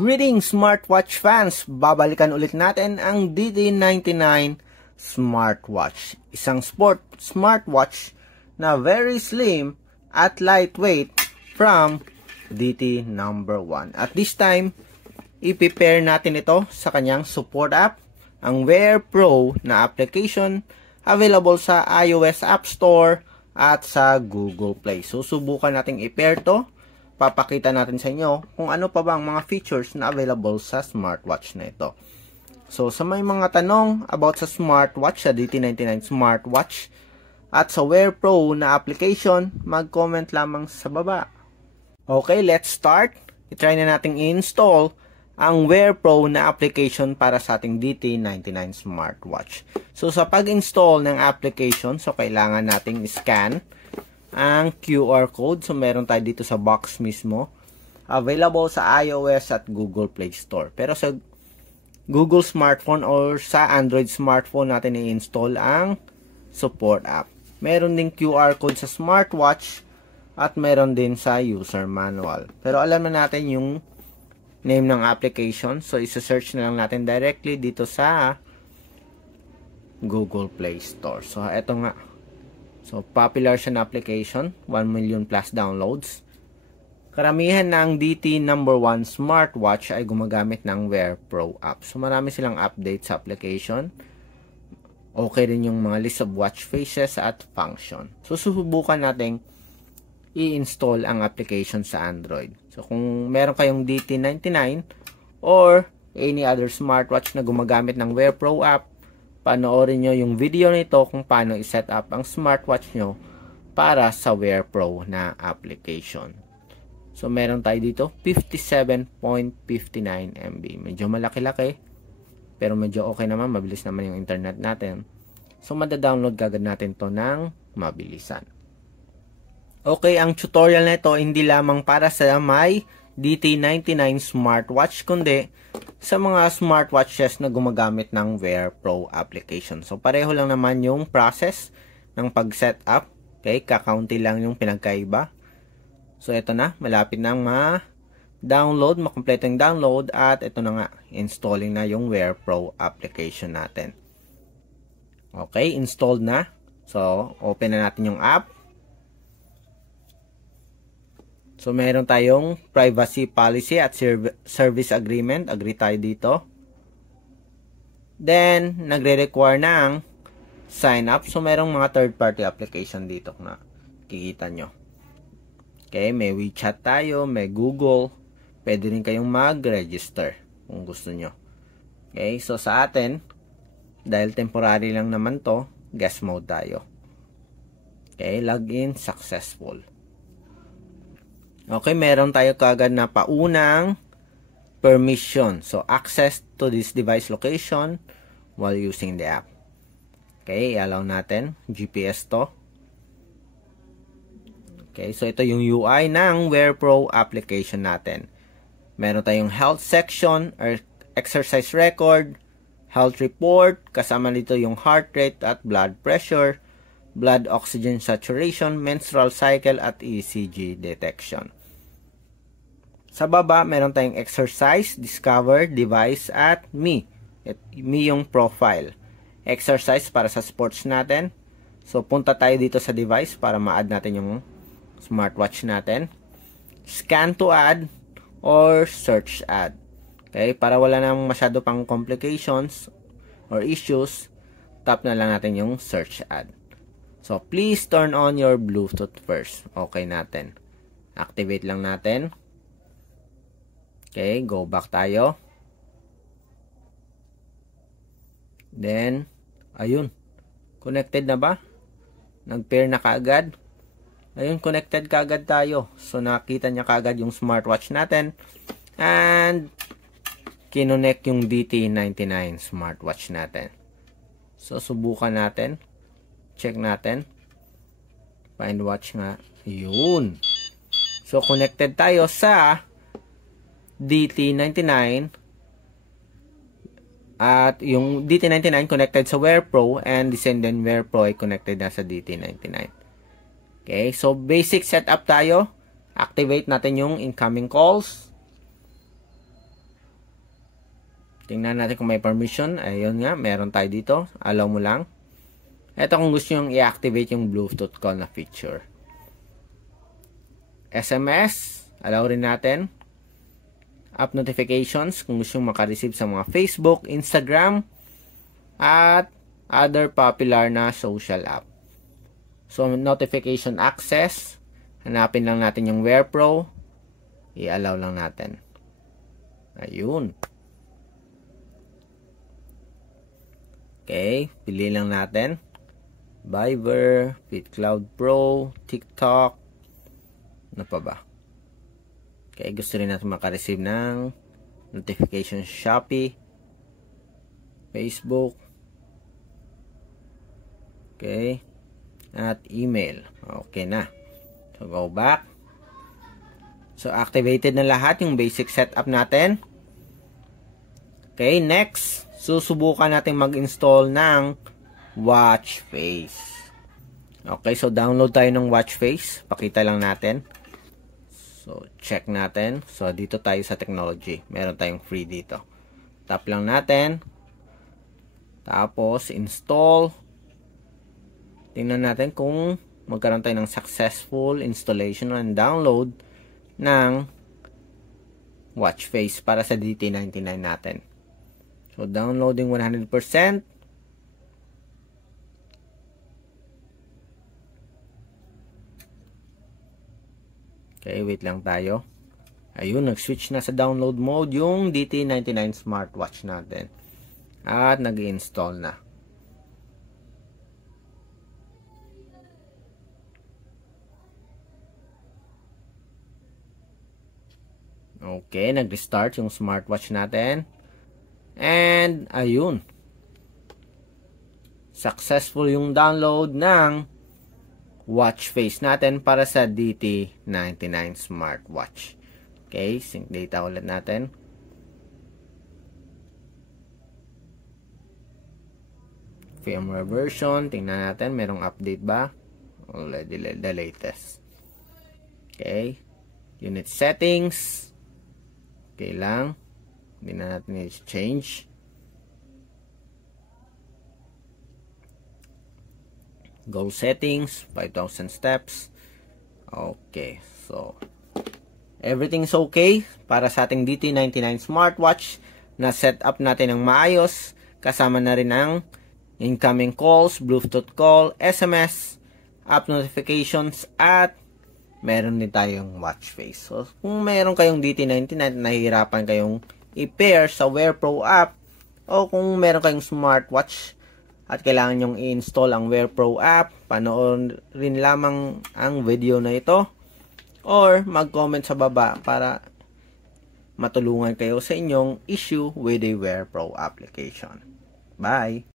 Greetings smartwatch fans! Babalikan ulit natin ang DT99 smartwatch. Isang sport smartwatch na very slim at lightweight from DT number 1. At this time, i-prepare natin ito sa kanyang support app, ang Wear Pro na application available sa iOS App Store at sa Google Play. So, subukan natin i-pair to. Papakita natin sa inyo kung ano pa bang mga features na available sa smartwatch na ito. So, sa may mga tanong about sa smartwatch, sa DT99 smartwatch, at sa Wear Pro na application, mag-comment lamang sa baba. Okay, let's start. I-try na natin i-install ang Wear Pro na application para sa ating DT99 smartwatch. So, sa pag-install ng application, so kailangan nating scan ang QR code. So, meron tayo dito sa box mismo. Available sa iOS at Google Play Store. Pero sa Google smartphone or sa Android smartphone natin i-install ang support app. Meron din QR code sa smartwatch at meron din sa user manual. Pero alam na natin yung name ng application. So, isa-search na lang natin directly dito sa Google Play Store. So, eto nga. So, popular siya na application. 1 million plus downloads. Karamihan ng DT number 1 smartwatch ay gumagamit ng Wear Pro app. So, marami silang update sa application. Okay rin yung mga list of watch faces at function. So, susubukan natin i-install ang application sa Android. So, kung meron kayong DT99 or any other smartwatch na gumagamit ng Wear Pro app, panoorin nyo yung video nito kung paano i-set up ang smartwatch nyo para sa Wear Pro na application. So, meron tayo dito 57.59 MB. Medyo malaki-laki, pero medyo okay naman. Mabilis naman yung internet natin. So, madadownload kagad natin to ng mabilisan. Okay, ang tutorial na ito hindi lamang para sa may DT99 smartwatch, kundi sa mga smartwatches na gumagamit ng Wear Pro application. So, pareho lang naman yung process ng pag-set up. Okay, kakaunti lang yung pinagkaiba. So, ito na. Malapit nang ma-download, makompleto yung download. At ito na nga, installing na yung Wear Pro application natin. Okay, installed na. So, open na natin yung app. So, meron tayong privacy policy at service agreement. Agree tayo dito. Then, nagre-require ng sign up. So, merong mga third-party application dito na kikita nyo. Okay, may WeChat tayo, may Google. Pwede rin kayong mag-register kung gusto nyo. Okay, so sa atin, dahil temporary lang naman to, guest mode tayo. Okay, login successful. Okay, meron tayo kagad na paunang permission. So, access to this device location while using the app. Okay, i-allow natin. GPS to. Okay, so ito yung UI ng Wear Pro application natin. Meron tayong health section or exercise record, health report, kasama dito yung heart rate at blood pressure, blood oxygen saturation, menstrual cycle at ECG detection. Sa baba, meron tayong exercise, discover, device, at me. Me yung profile. Exercise para sa sports natin. So, punta tayo dito sa device para ma-add natin yung smartwatch natin. Scan to add or search add. Okay, para wala nang masyado pang complications or issues, tap na lang natin yung search add. So, please turn on your Bluetooth first. Okay natin. Activate lang natin. Okay, go back tayo. Then, ayun. Connected na ba? Nag-pair na kaagad. Ayun, connected kaagad tayo. So, nakita niya kaagad yung smartwatch natin. And, kinonect yung DT99 smartwatch natin. So, subukan natin. Check natin. Find watch nga. Ayun. So, connected tayo sa DT99 at yung DT99 connected sa Wear Pro and the same din Wear Pro ay connected na sa DT99. Okay, so basic setup tayo. Activate natin yung incoming calls. Tingnan natin kung may permission. Ayun nga, meron tayo dito. Allow mo lang. Ito kung gusto nyo i-activate yung Bluetooth call na feature. SMS, allow rin natin. App notifications, kung gusto nyo makareceive sa mga Facebook, Instagram, at other popular na social app. So, notification access, hanapin lang natin yung Wear Pro, i-allow lang natin. Ayun. Okay, pili lang natin. Viber, FitCloud Pro, TikTok, ano pa ba? Okay, gusto rin natin makareceive ng notification sa Shopee, Facebook, okay, at email. Okay na. So, go back. So, activated na lahat yung basic setup natin. Okay, next, susubukan natin mag-install ng watch face. Okay, so download tayo ng watch face. Pakita lang natin. So, check natin. So, dito tayo sa technology. Meron tayong free dito. Tap lang natin. Tapos, install. Tingnan natin kung magkaroon tayo ng successful installation and download ng watch face para sa DT99 natin. So, downloading 100%. Okay, wait lang tayo. Ayun, nag-switch na sa download mode yung DT99 smartwatch natin. At nag-install na. Okay, nag-restart yung smartwatch natin. And, ayun. Successful yung download ng watch face natin para sa DT99 smartwatch. Okay, sync data ulit natin. Firmware version, tingnan natin, merong update ba? Already the latest. Okay, unit settings. Okay lang. Hindi na natin i-change. Goal settings, 5,000 steps. Okay, so everything's okay para sa ating DT99 smartwatch na set up natin ng maayos. Kasama na rin ang incoming calls, Bluetooth call, SMS, app notifications, at meron din tayong watch face. So, kung meron kayong DT99 at nahihirapan kayong i-pair sa Wear Pro app, o kung meron kayong smartwatch at kailangan nyong i-install ang Wear Pro app, panoorin lamang ang video na ito or mag-comment sa baba para matulungan kayo sa inyong issue with a Wear Pro application. Bye!